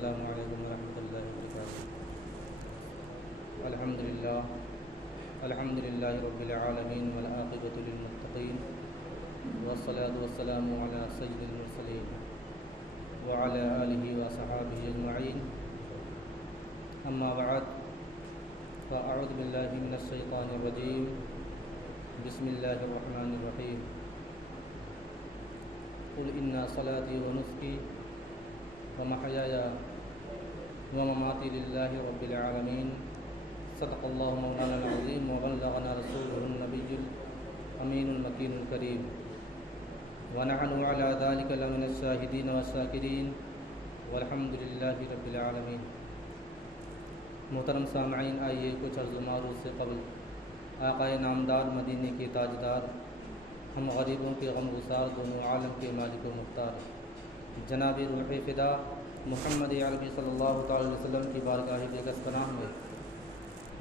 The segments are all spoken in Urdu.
السلام علیکم ورحمۃ اللہ وبرکاتہ۔ الحمد للہ رب العالمین والعاقبۃ للمتقین والصلاة والسلام علی سید المرسلین وعلی آلہ وصحابہ اجمعین، اما بعد فاعوذ باللہ من الشیطان الرجیم، بسم اللہ الرحمن الرحیم۔ قل ان صلاتی ونسکی ومحیای ومماتی للہ رب العالمین، صدق اللہ مولانا العظیم وبلغنا رسولہ النبی الامین المکین الکریم، ونحن علی ذلک لمن الشاہدین والشاکرین والحمد للہ رب العالمین۔ محترم سامعین، آئیے کچھ عرض و معروض سے قبل آقائے نامدار مدینے کے تاجدار، ہم غریبوں کے غم گسار، دونوں عالم کے مالک و مختار، جناب روح فدا محمد عربی صلی اللہ تعالی علیہ وسلم کی بارگاہ بیکس پناہ میں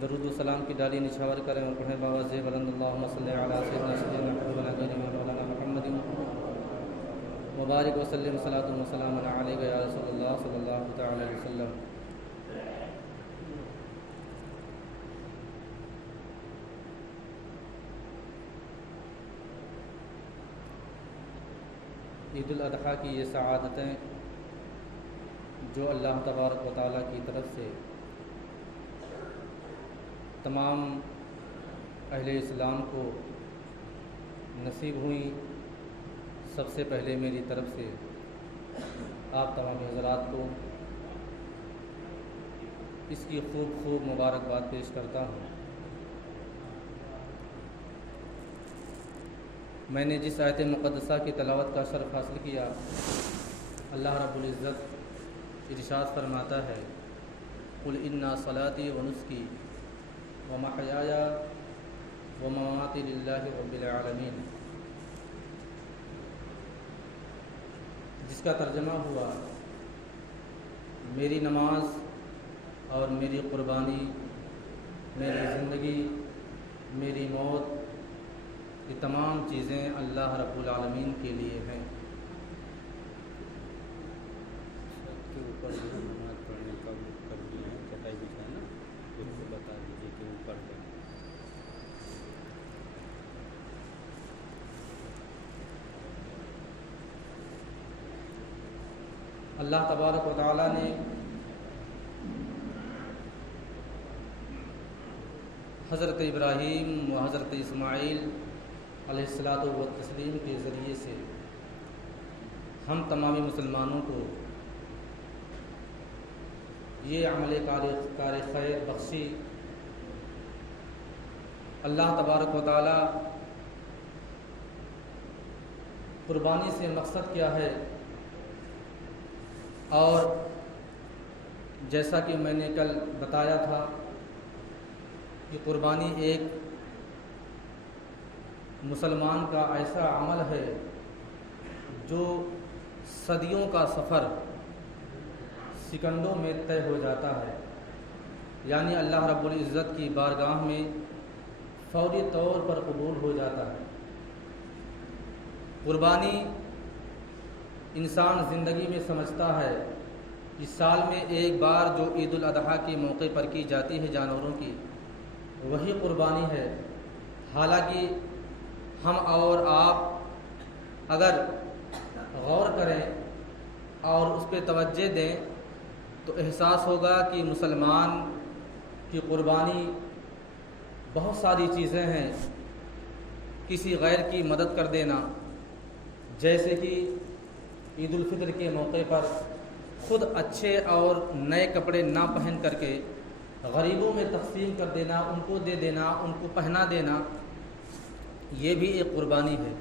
درود و سلام کی ڈالی نچھاور کریں اور پڑھیں باواز بلند اللہم صلی علی سیدنا سیدنا مولانا محمد مبارک وسلم صلاۃ و سلام علیک یا رسول اللہ صلی اللہ تعالی علیہ وسلم۔ عید الاضحیٰ کی یہ سعادتیں جو اللہ تبارک و تعالیٰ کی طرف سے تمام اہل اسلام کو نصیب ہوئیں، سب سے پہلے میری طرف سے آپ تمام حضرات کو اس کی خوب مبارکباد پیش کرتا ہوں۔ میں نے جس آیت مقدسہ کی تلاوت کا شرف حاصل کیا، اللہ رب العزت ارشاد فرماتا ہے، قل ان صلاتی ونسکی ومحیای ومماتی للہ رب العالمین، جس کا ترجمہ ہوا میری نماز اور میری قربانی، میری زندگی، میری موت، یہ تمام چیزیں اللہ رب العالمین کے لیے ہیں۔ کے اوپر جو نماز پڑھنے کا کر دی ہے، چٹائی بچھانا، اس کو بتا دیجیے کہ اوپر ہے۔ اللہ تبارک و تعالیٰ نے حضرت ابراہیم و حضرت اسماعیل علیہ الصلاۃ والتسلیم کے ذریعے سے ہم تمامی مسلمانوں کو یہ عمل کار خیر بخشی۔ اللہ تبارک و تعالیٰ قربانی سے مقصد کیا ہے، اور جیسا کہ میں نے کل بتایا تھا کہ قربانی ایک مسلمان کا ایسا عمل ہے جو صدیوں کا سفر سکنڈوں میں طے ہو جاتا ہے، یعنی اللہ رب العزت کی بارگاہ میں فوری طور پر قبول ہو جاتا ہے۔ قربانی انسان زندگی میں سمجھتا ہے کہ سال میں ایک بار جو عید الاضحیٰ کے موقع پر کی جاتی ہے جانوروں کی، وہی قربانی ہے۔ حالانکہ ہم اور آپ اگر غور کریں اور اس پہ توجہ دیں تو احساس ہوگا کہ مسلمان کی قربانی بہت ساری چیزیں ہیں۔ کسی غیر کی مدد کر دینا، جیسے کہ عید الفطر کے موقع پر خود اچھے اور نئے کپڑے نہ پہن کر کے غریبوں میں تقسیم کر دینا، ان کو دے دینا، ان کو پہنا دینا، یہ بھی ایک قربانی ہے۔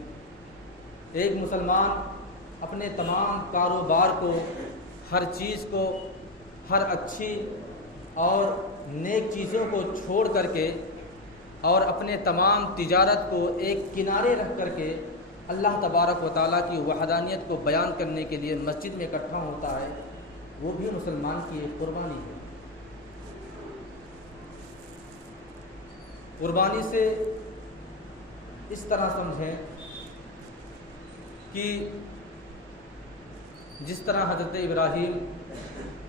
ایک مسلمان اپنے تمام کاروبار کو، ہر چیز کو، ہر اچھی اور نیک چیزوں کو چھوڑ کر کے اور اپنے تمام تجارت کو ایک کنارے رکھ کر کے اللہ تبارک و تعالیٰ کی وحدانیت کو بیان کرنے کے لیے مسجد میں اکٹھا ہوتا ہے، وہ بھی مسلمان کی ایک قربانی ہے۔ قربانی سے اس طرح سمجھیں کہ جس طرح حضرت ابراہیم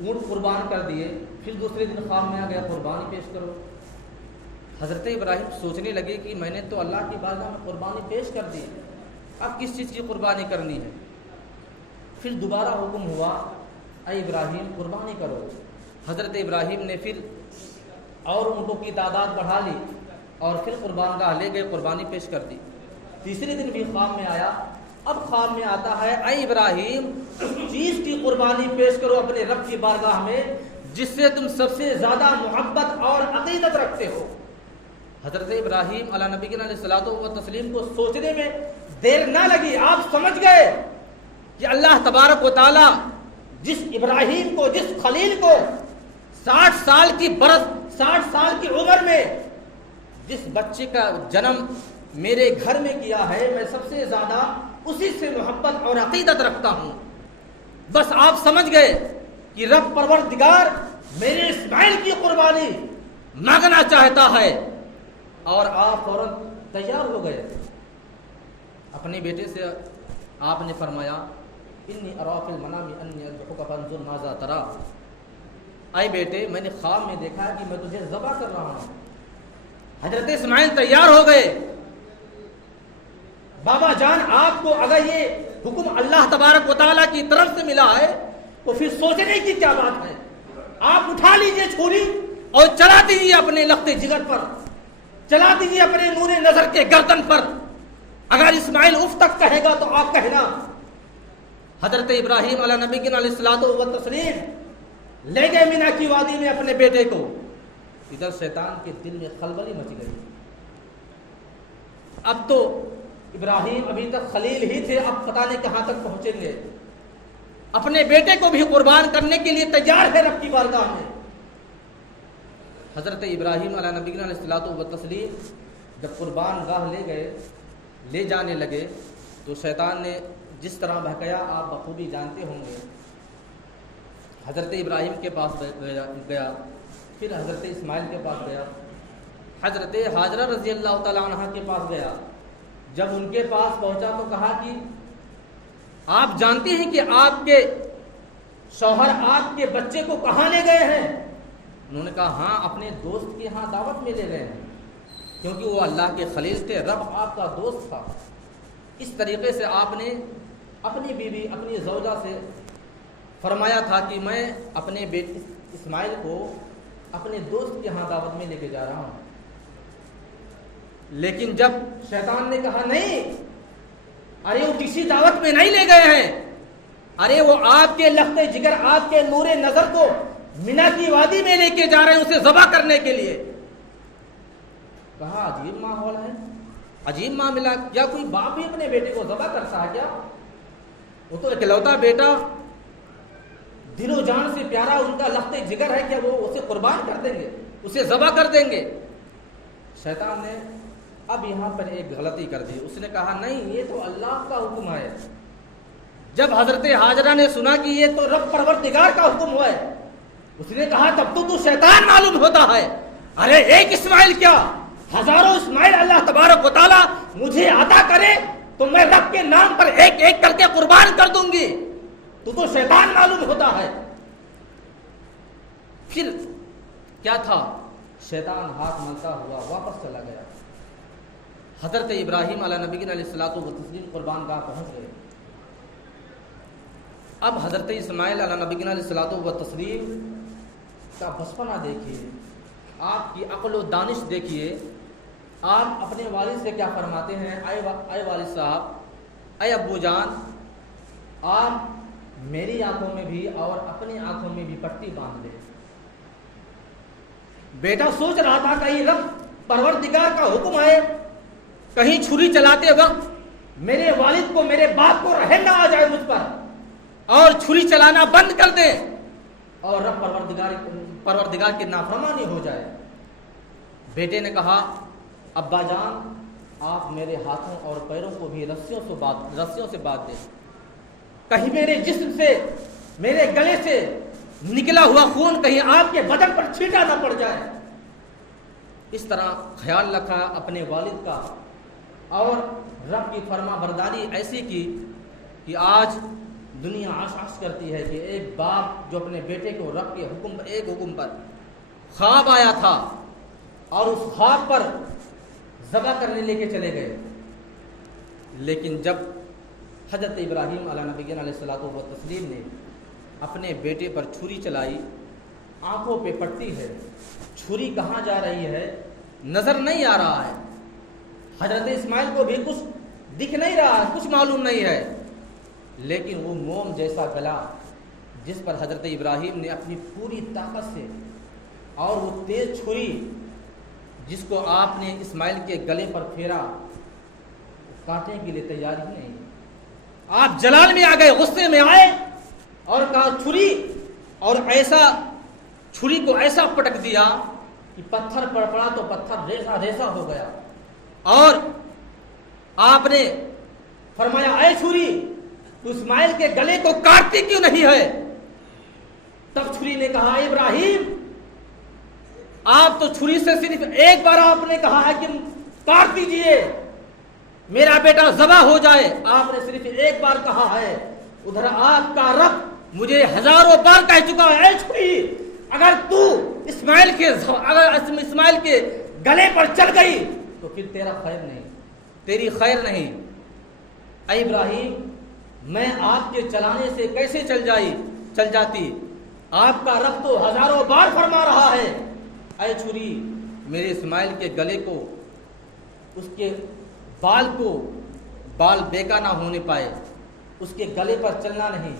اونٹ قربان کر دیے، پھر دوسرے دن خواب میں آ گیا قربانی پیش کرو۔ حضرت ابراہیم سوچنے لگے کہ میں نے تو اللہ کی بارگاہ میں قربانی پیش کر دی، اب کس چیز کی قربانی کرنی ہے؟ پھر دوبارہ حکم ہوا اے ابراہیم قربانی کرو۔ حضرت ابراہیم نے پھر اور اونٹوں کی تعداد بڑھا لی اور پھر قربان گاہ لے گئے، قربانی پیش کر دی۔ تیسرے دن بھی خواب میں آیا، اب خواب میں آتا ہے اے ابراہیم چیز کی قربانی پیش کرو اپنے رب کی بارگاہ میں جس سے تم سب سے زیادہ محبت اور عقیدت رکھتے ہو۔ حضرت ابراہیم علیہ نبی علیہ الصلوۃ والتسلیم کو سوچنے میں دیر نہ لگی، آپ سمجھ گئے کہ اللہ تبارک و تعالی جس ابراہیم کو، جس خلیل کو 60 سال کی عمر میں جس بچے کا جنم میرے گھر میں کیا ہے، میں سب سے زیادہ اسی سے محبت اور عقیدت رکھتا ہوں۔ بس آپ سمجھ گئے کہ رب پروردگار میرے اسماعیل کی قربانی مانگنا چاہتا ہے، اور آپ فوراً تیار ہو گئے۔ اپنے بیٹے سے آپ نے فرمایا انی ارا فی المنام انی اذبحک فانظر ماذا تری، اے بیٹے میں نے خواب میں دیکھا کہ میں تجھے ذبح کر رہا ہوں۔ حضرت اسماعیل تیار ہو گئے۔ بابا جان آپ کو اگر یہ حکم اللہ تبارک و تعالیٰ کی طرف سے ملا ہے تو پھر سوچنے کی کیا بات ہے؟ آپ اٹھا لیجئے چھری اور چلا دیجیے اپنے لخت جگر پر، چلا دیجیے اپنے نور نظر کے گردن پر۔ اگر اسماعیل اف تک کہے گا تو آپ کہنا۔ حضرت ابراہیم علیہ نبی علیہ الصلوۃ والتسلیم لے گئے مینا کی وادی میں اپنے بیٹے کو۔ ادھر شیطان کے دل میں خلبلی مچ گئی۔ اب تو ابراہیم ابھی تک خلیل ہی تھے، اب پتہ نہیں کہاں تک پہنچیں گے۔ اپنے بیٹے کو بھی قربان کرنے کے لیے تیار ہے رب کی بارگاہ میں۔ حضرت ابراہیم علیہ نبی علیہ الصلوۃ والتسلیم جب قربان گاہ لے گئے، لے جانے لگے تو شیطان نے جس طرح بہکایا آپ بخوبی جانتے ہوں گے۔ حضرت ابراہیم کے پاس گیا، پھر حضرت اسماعیل کے پاس گیا، حضرت ہاجرہ رضی اللہ تعالیٰ عنہ کے پاس گیا۔ جب ان کے پاس پہنچا تو کہا کہ آپ جانتے ہیں کہ آپ کے شوہر آپ کے بچے کو کہاں لے گئے ہیں؟ انہوں نے کہا ہاں اپنے دوست کے ہاں دعوت میں لے گئے ہیں، کیونکہ وہ اللہ کے خلیل تھے، رب آپ کا دوست تھا۔ اس طریقے سے آپ نے اپنی بیوی اپنی زوجہ سے فرمایا تھا کہ میں اپنے بیٹے اسماعیل کو اپنے دوست کے ہاں دعوت میں لے کے جا رہا ہوں۔ لیکن جب شیطان نے کہا نہیں، ارے وہ کسی دعوت میں نہیں لے گئے ہیں، ارے وہ آپ کے لخت جگر، آپ کے نور نظر کو مینا کی وادی میں لے کے جا رہے ہیں اسے ذبح کرنے کے لیے۔ کہا عجیب ماحول ہے، عجیب معاملہ، کیا کوئی باپ بھی اپنے بیٹے کو ذبح کرتا ہے کیا؟ وہ تو اکلوتا بیٹا، دل و جان سے پیارا ان کا لخت جگر ہے، کیا وہ اسے قربان کر دیں گے، اسے ذبح کر دیں گے؟ شیطان نے اب یہاں پر ایک غلطی کر دی، اس نے کہا نہیں یہ تو اللہ کا حکم ہے۔ جب حضرت ہاجرہ نے سنا کہ یہ تو رب پروردگار کا حکم ہوا ہے، اس نے کہا تب تو شیطان معلوم ہوتا ہے، ارے ایک اسماعیل کیا ہزاروں اسماعیل اللہ تبارک و تعالی مجھے عطا کرے تو میں رب کے نام پر ایک ایک کر کے قربان کر دوں گی، تو شیطان معلوم ہوتا ہے۔ پھر کیا تھا، شیطان ہاتھ ملتا ہوا واپس چلا گیا۔ حضرت ابراہیم علیہ نبی علیہ الصلوۃ والتسلیم قربان گاہ پہنچ گئے۔ اب حضرت اسماعیل علیہ نبی علیہ الصلوۃ والتسلیم کا بچپنا دیکھیے، آپ کی عقل و دانش دیکھیے، آپ اپنے والد سے کیا فرماتے ہیں، اے والد صاحب، اے ابو جان، آپ میری آنکھوں میں بھی اور اپنی آنکھوں میں بھی پٹی باندھ دیں۔ بیٹا سوچ رہا تھا کہیں رب پروردگار کا حکم ہے، کہیں چھری چلاتے وقت میرے والد کو، میرے باپ کو رحم نہ آ جائے مجھ پر اور چھری چلانا بند کر دے اور رب پروردگار کی نافرمانی ہو جائے۔ بیٹے نے کہا ابا جان آپ میرے ہاتھوں اور پیروں کو بھی رسیوں سے باندھ دیں، کہیں میرے جسم سے، میرے گلے سے نکلا ہوا خون کہیں آپ کے بدن پر چھینٹا نہ پڑ جائے۔ اس طرح خیال رکھا اپنے والد کا اور رب کی فرما برداری ایسی کی کہ آج دنیا عش عش کرتی ہے کہ ایک باپ جو اپنے بیٹے کو رب کے ایک حکم پر خواب آیا تھا اور اس خواب پر ذبح کرنے لے کے چلے گئے، لیکن جب حضرت ابراہیم علیہ نبی علیہ الصلوۃ والتسلیم نے اپنے بیٹے پر چھری چلائی، آنکھوں پہ پٹی ہے، چھری کہاں جا رہی ہے نظر نہیں آ رہا ہے، حضرت اسماعیل کو بھی کچھ دکھ نہیں رہا ہے، کچھ معلوم نہیں ہے، لیکن وہ موم جیسا گلا جس پر حضرت ابراہیم نے اپنی پوری طاقت سے، اور وہ تیز چھری جس کو آپ نے اسماعیل کے گلے پر پھیرا، کاٹنے کے لیے تیار ہی نہیں، آپ جلال میں آ گئے، غصے میں آئے اور کہا چھری، اور ایسا چھری کو ایسا پٹک دیا کہ پتھر پر پڑا تو پتھر ریزہ ریزہ ہو گیا، اور آپ نے فرمایا اے چھری تو اسماعیل کے گلے کو کاٹتی کیوں نہیں ہے؟ تب چھری نے کہا ابراہیم آپ تو چھری سے صرف ایک بار آپ نے کہا ہے کہ کاٹ دیجئے میرا بیٹا ذبح ہو جائے، آپ نے صرف ایک بار کہا ہے، ادھر آپ کا رب مجھے ہزاروں بار کہہ چکا ہے اے چھری اگر تو اسماعیل کے گلے پر چل گئی تو پھر تیرا خیر نہیں، تیری خیر نہیں، اے ابراہیم میں آپ کے چلانے سے کیسے چل جاتی، آپ کا رب تو ہزاروں بار فرما رہا ہے اے چھری میرے اسماعیل کے گلے کو، اس کے بال بیکا نہ ہونے پائے، اس کے گلے پر چلنا نہیں۔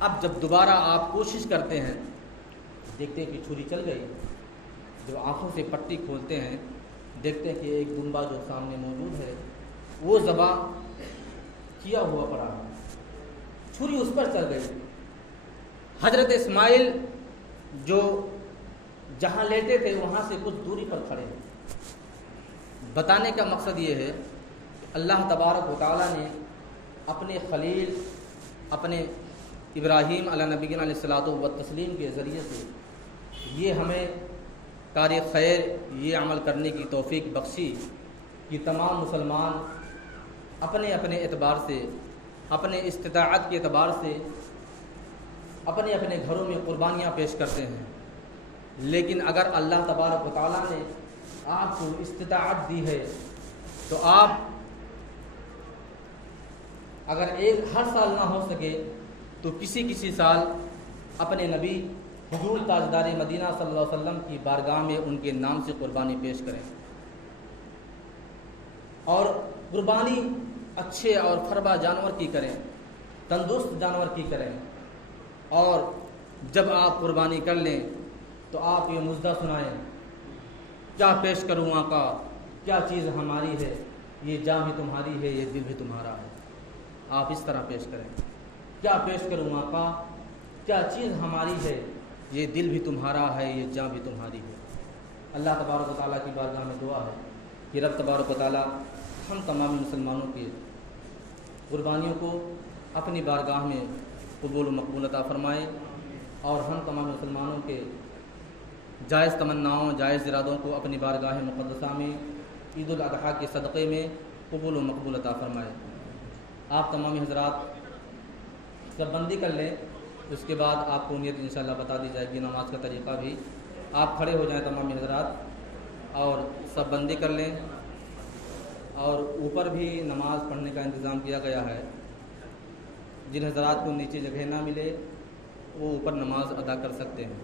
اب جب دوبارہ آپ کوشش کرتے ہیں، دیکھتے ہیں کہ چھری چل گئی، جب آنکھوں سے پٹی کھولتے ہیں دیکھتے ہیں کہ ایک دمبا جو سامنے موجود ہے وہ ذبح کیا ہوا پڑا، چھری اس پر چل گئی۔ حضرت اسماعیل جو جہاں لیٹے تھے وہاں سے کچھ دوری پر کھڑے ہیں۔ بتانے کا مقصد یہ ہے کہ اللہ تبارک و تعالیٰ نے اپنے خلیل اپنے ابراہیم علیہ نبی علیہ الصلوۃ والتسلیم کے ذریعے سے یہ ہمیں کار خیر یہ عمل کرنے کی توفیق بخشی کہ تمام مسلمان اپنے اپنے اعتبار سے، اپنے استطاعت کے اعتبار سے اپنے اپنے گھروں میں قربانیاں پیش کرتے ہیں، لیکن اگر اللہ تبارک و تعالیٰ نے آپ کو استطاعت دی ہے تو آپ اگر ہر سال نہ ہو سکے تو کسی سال اپنے نبی حضور تاجدار مدینہ صلی اللہ علیہ وسلم کی بارگاہ میں ان کے نام سے قربانی پیش کریں، اور قربانی اچھے اور فربا جانور کی کریں، تندرست جانور کی کریں، اور جب آپ قربانی کر لیں تو آپ یہ مژدہ سنائیں، کیا پیش کروں آقا، کیا چیز ہماری ہے، یہ جان بھی تمہاری ہے، یہ دل بھی تمہارا ہے، آپ اس طرح پیش کریں، کیا پیش کروں آقا، کیا چیز ہماری ہے، یہ دل بھی تمہارا ہے، یہ جان بھی تمہاری ہے۔ اللہ تبارک و تعالیٰ کی بارگاہ میں دعا ہے کہ رب تبارک و تعالیٰ ہم تمام مسلمانوں کی قربانیوں کو اپنی بارگاہ میں قبول و مقبول عطا فرمائے، اور ہم تمام مسلمانوں کے جائز تمناؤں، جائز ارادوں کو اپنی بارگاہ مقدسہ میں عید الاضحیٰ کے صدقے میں قبول و مقبول عطا فرمائے۔ آپ تمام حضرات سب بندی کر لیں، اس کے بعد آپ کو نیت انشاءاللہ بتا دی جائے گی، نماز کا طریقہ بھی۔ آپ کھڑے ہو جائیں تمام حضرات اور سب بندی کر لیں، اور اوپر بھی نماز پڑھنے کا انتظام کیا گیا ہے، جن حضرات کو نیچے جگہ نہ ملے وہ اوپر نماز ادا کر سکتے ہیں۔